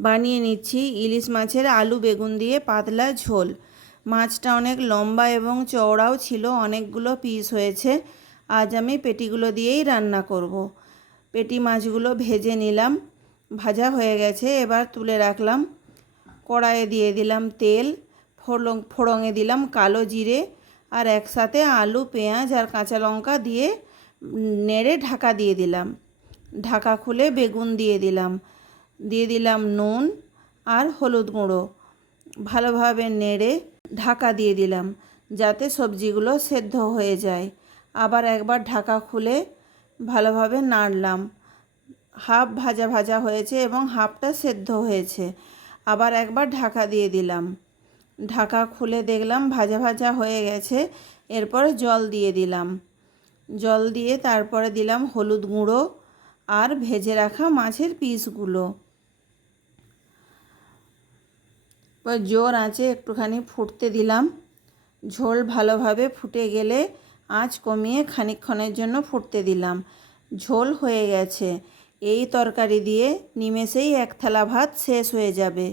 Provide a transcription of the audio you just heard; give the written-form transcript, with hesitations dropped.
বানিয়ে নিচ্ছি ইলিশ মাছের আলু বেগুন দিয়ে পাতলা ঝোল। মাছটা অনেক লম্বা এবং চওড়াও ছিল, অনেকগুলো পিস হয়েছে। আজ আমি পেটিগুলো দিয়েই রান্না করব। পেটি মাছগুলো ভেজে নিলাম, ভাজা হয়ে গেছে, এবার তুলে রাখলাম। কড়াইয়ে দিয়ে দিলাম তেল, ফোড়ঙে দিলাম কালো জিরে, আর একসাথে আলু পেঁয়াজ আর কাঁচা লঙ্কা দিয়ে নেড়ে ঢাকা দিয়ে দিলাম। ঢাকা খুলে বেগুন দিয়ে দিলাম নুন আর হলুদ গুঁড়ো। ভালোভাবে নেড়ে ঢাকা দিয়ে দিলাম যাতে সবজিগুলো সেদ্ধ হয়ে যায়। আবার একবার ঢাকা খুলে ভালোভাবে নাড়লাম। হাফ ভাজা ভাজা হয়েছে এবং হাফটা সেদ্ধ হয়েছে। আবার একবার ঢাকা দিয়ে দিলাম। ঢাকা খুলে দেখলাম ভাজা ভাজা হয়ে গেছে। এরপরে জল দিয়ে দিলাম। জল দিয়ে তারপরে দিলাম হলুদ গুঁড়ো আর ভেজে রাখা মাছের পিসগুলো। জোর আঁচে একটুখানি ফুটতে দিলাম। ঝোল ভালোভাবে ফুটে গেলে আঁচ কমিয়ে খানিকক্ষণের জন্য ফুটতে দিলাম। ঝোল হয়ে গেছে। এই তরকারি দিয়ে নিমেষেই এক থালা ভাত শেষ হয়ে যাবে।